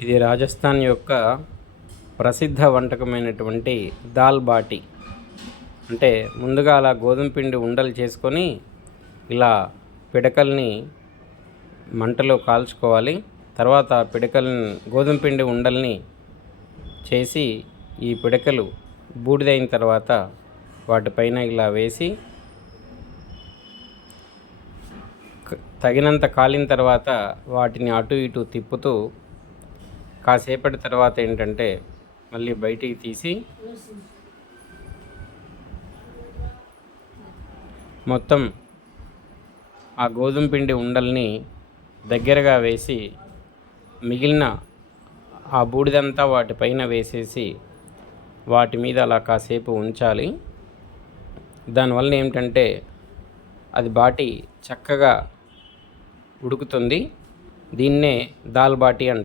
ఇది రాజస్థాన్ యొక్క ప్రసిద్ధ వంటకమైనటువంటి దాల్ బాటి. అంటే ముందుగా అలా గోధుమ పిండి ఉండలు చేసుకొని ఇలా పిడకల్ని మంటలో కాల్చుకోవాలి. తర్వాత పిడకల్ని గోధుమ పిండి ఉండల్ని చేసి ఈ పిడకలు బూడిదైన తర్వాత వాటిపైన ఇలా వేసి తగినంత కాలిన తర్వాత వాటిని అటు ఇటు తిప్పుతూ కాసేపటి తర్వాత ఏంటంటే మళ్ళీ బయటికి తీసి మొత్తం ఆ గోధుమ పిండి ఉండల్ని దగ్గరగా వేసి మిగిలిన ఆ బూడిదంతా వాటిపైన వేసేసి వాటి మీద అలా కాసేపు ఉంచాలి. దానివల్ల ఏమిటంటే అది బాటి చక్కగా ఉడుకుతుంది. దీన్నే దాల్ బాటి అంటారు.